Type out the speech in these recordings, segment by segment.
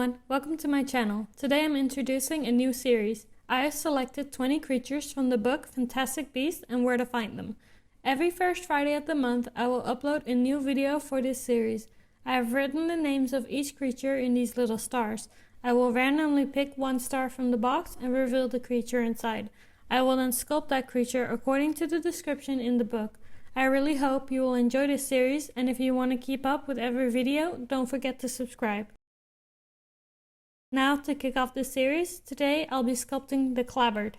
everyone, welcome to my channel. Today I'm introducing a new series. I have selected 20 creatures from the book Fantastic Beasts and Where to Find Them. Every first Friday of the month I will upload a new video for this series. I have written the names of each creature in these little stars. I will randomly pick one star from the box and reveal the creature inside. I will then sculpt that creature according to the description in the book. I really hope you will enjoy this series, and if you want to keep up with every video, don't forget to subscribe. Now to kick off this series, today I'll be sculpting the Clabbert.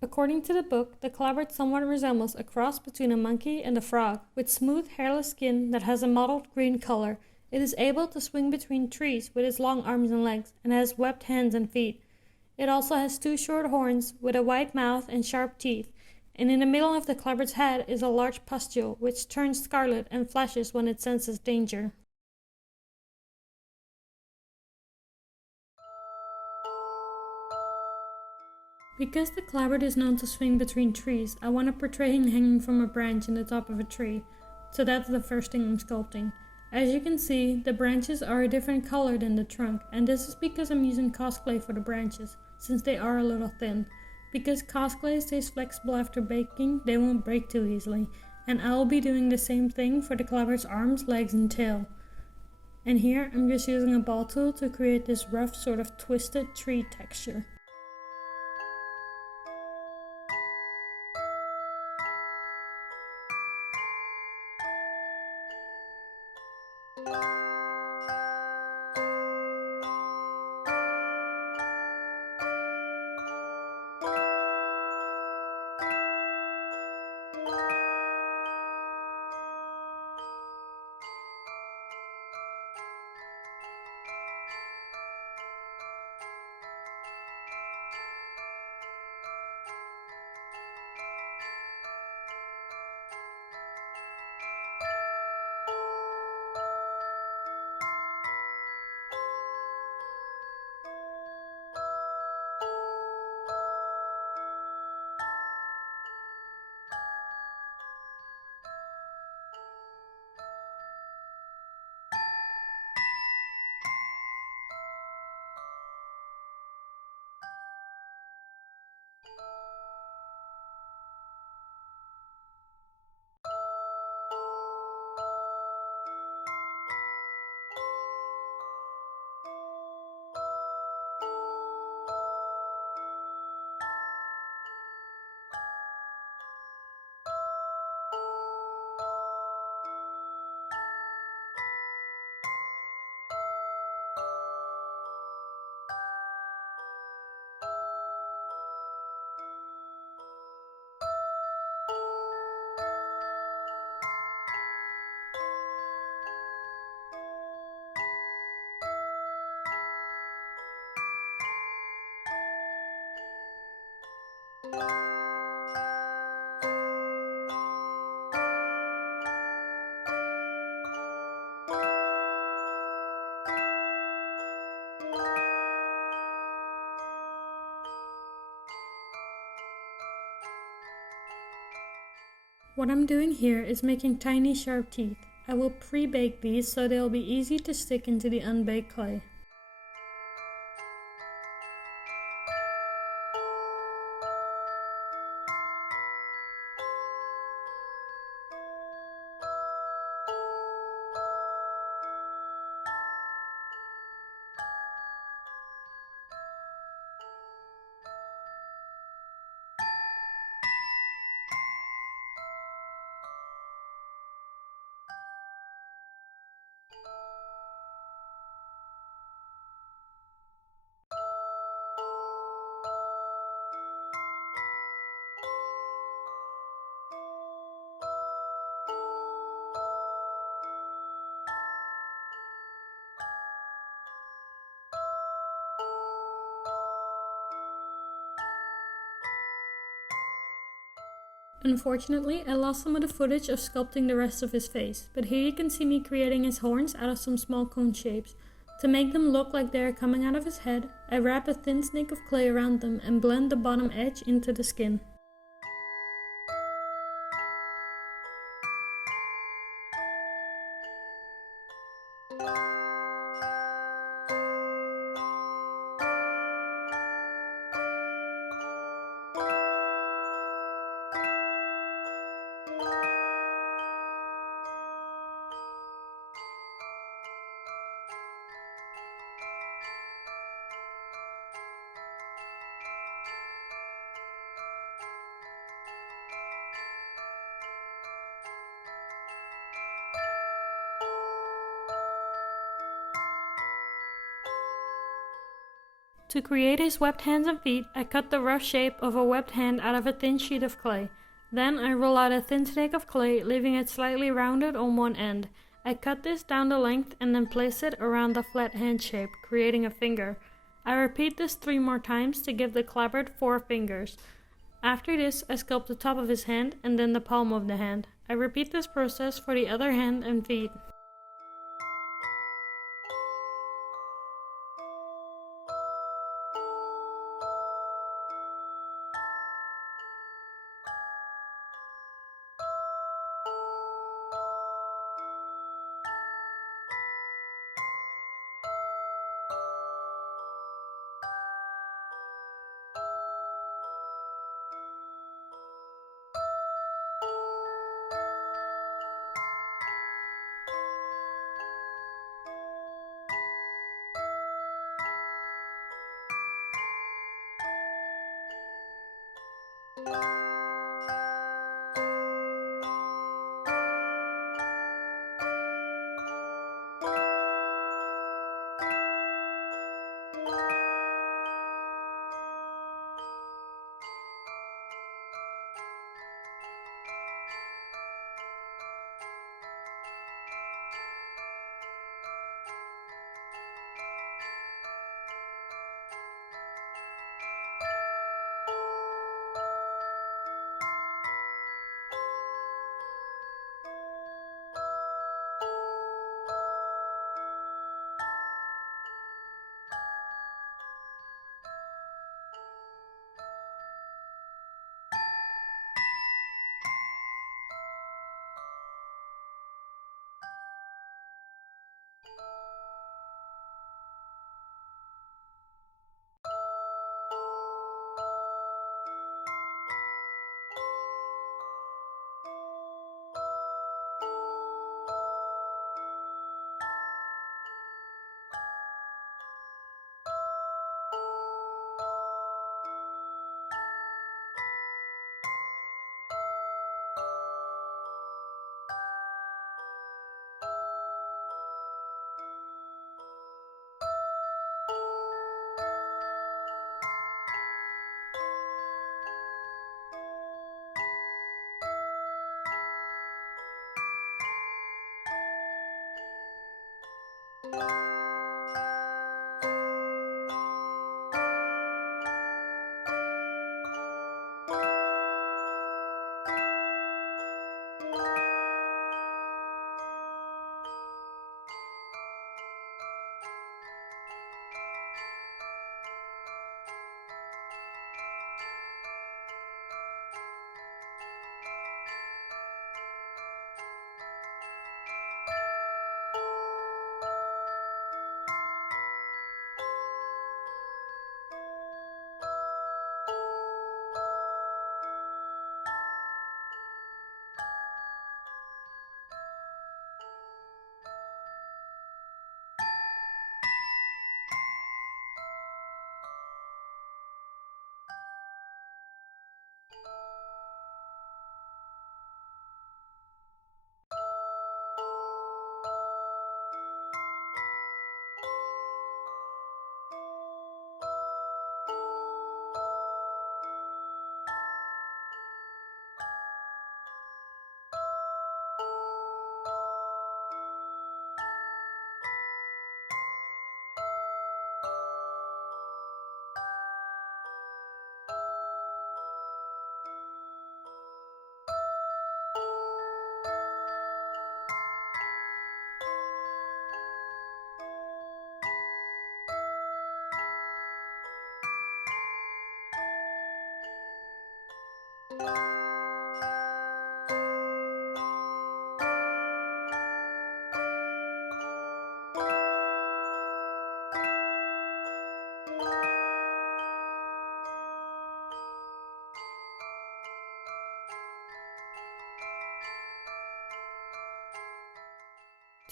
According to the book, the Clabbert somewhat resembles a cross between a monkey and a frog, with smooth hairless skin that has a mottled green color. It is able to swing between trees with its long arms and legs, and has webbed hands and feet. It also has two short horns with a white mouth and sharp teeth, and in the middle of the Clabbert's head is a large pustule which turns scarlet and flashes when it senses danger. Because the Clabbert is known to swing between trees, I want to portray him hanging from a branch in the top of a tree, so that's the first thing I'm sculpting. As you can see, the branches are a different color than the trunk, and this is because I'm using cosplay for the branches, since they are a little thin. Because cosplay stays flexible after baking, they won't break too easily, and I will be doing the same thing for the Clabbert's arms, legs, and tail. And here I'm just using a ball tool to create this rough sort of twisted tree texture. What I'm doing here is making tiny sharp teeth. I will pre-bake these so they'll be easy to stick into the unbaked clay. Unfortunately, I lost some of the footage of sculpting the rest of his face, but here you can see me creating his horns out of some small cone shapes. To make them look like they are coming out of his head, I wrap a thin snake of clay around them and blend the bottom edge into the skin. To create his webbed hands and feet, I cut the rough shape of a webbed hand out of a thin sheet of clay. Then I roll out a thin stick of clay, leaving it slightly rounded on one end. I cut this down the length and then place it around the flat hand shape, creating a finger. I repeat this 3 more times to give the clabbert 4 fingers. After this, I sculpt the top of his hand and then the palm of the hand. I repeat this process for the other hand and feet.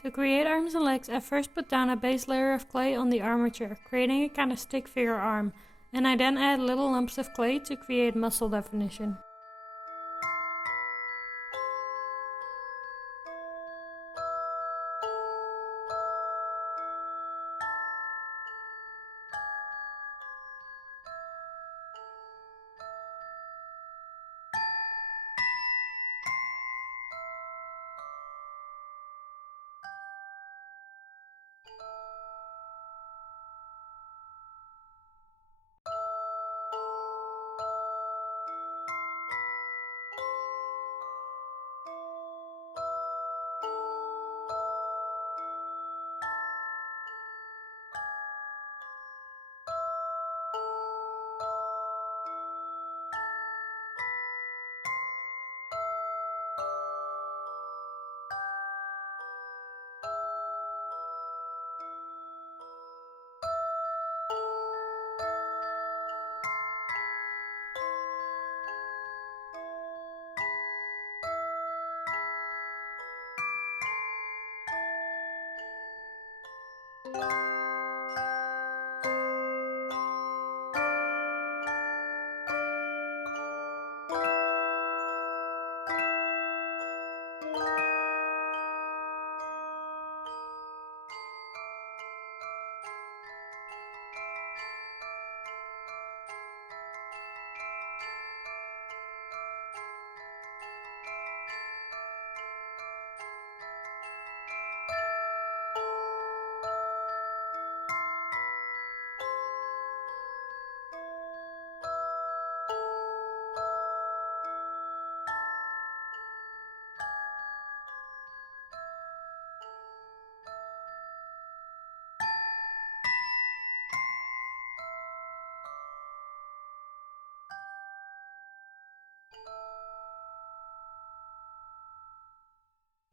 To create arms and legs, I first put down a base layer of clay on the armature, creating a kind of stick figure arm, and I then add little lumps of clay to create muscle definition.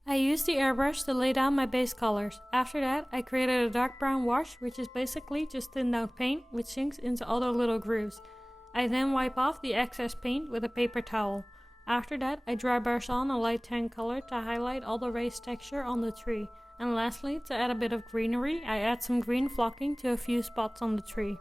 I used the airbrush to lay down my base colors. After that, I created a dark brown wash, which is basically just thinned out paint, which sinks into all the little grooves. I then wipe off the excess paint with a paper towel. After that, I dry brush on a light tan color to highlight all the raised texture on the tree. And lastly, to add a bit of greenery, I add some green flocking to a few spots on the tree.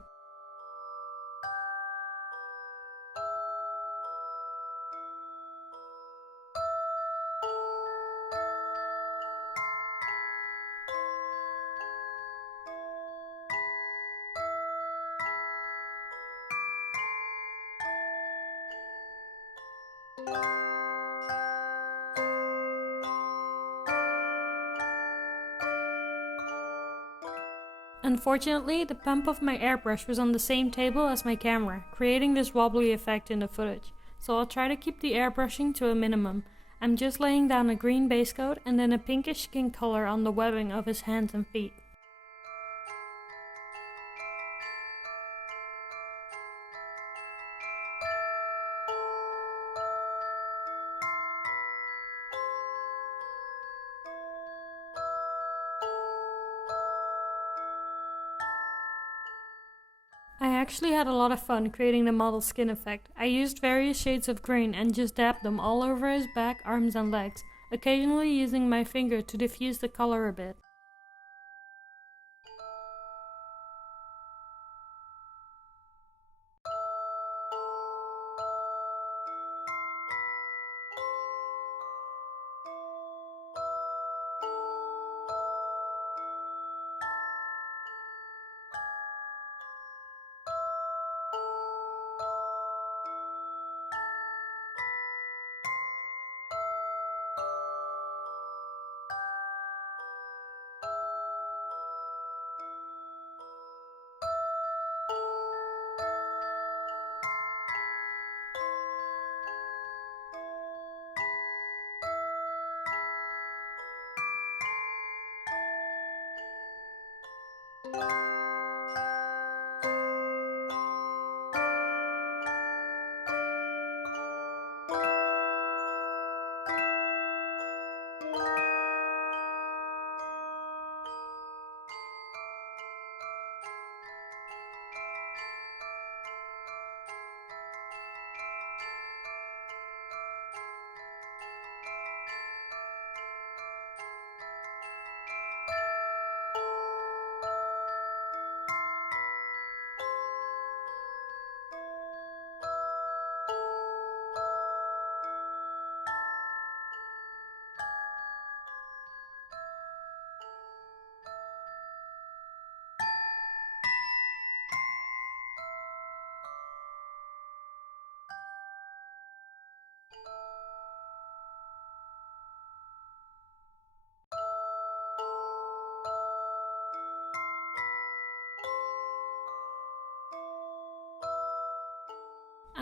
Unfortunately, the pump of my airbrush was on the same table as my camera, creating this wobbly effect in the footage, so I'll try to keep the airbrushing to a minimum. I'm just laying down a green base coat and then a pinkish skin color on the webbing of his hands and feet. I actually had a lot of fun creating the model's skin effect. I used various shades of green and just dabbed them all over his back, arms and legs, occasionally using my finger to diffuse the color a bit.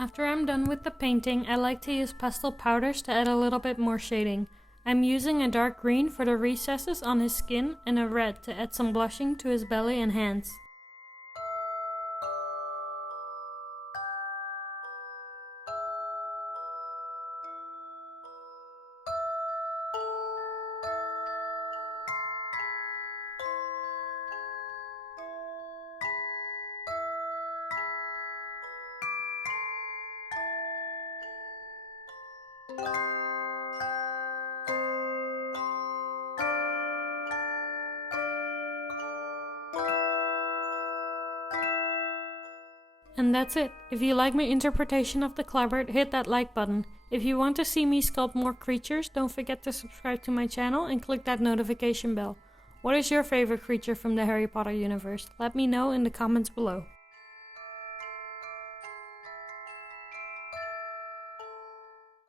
After I'm done with the painting, I like to use pastel powders to add a little bit more shading. I'm using a dark green for the recesses on his skin and a red to add some blushing to his belly and hands. And that's it. If you like my interpretation of the Clabbert, hit that like button. If you want to see me sculpt more creatures, don't forget to subscribe to my channel and click that notification bell. What is your favorite creature from the Harry Potter universe? Let me know in the comments below.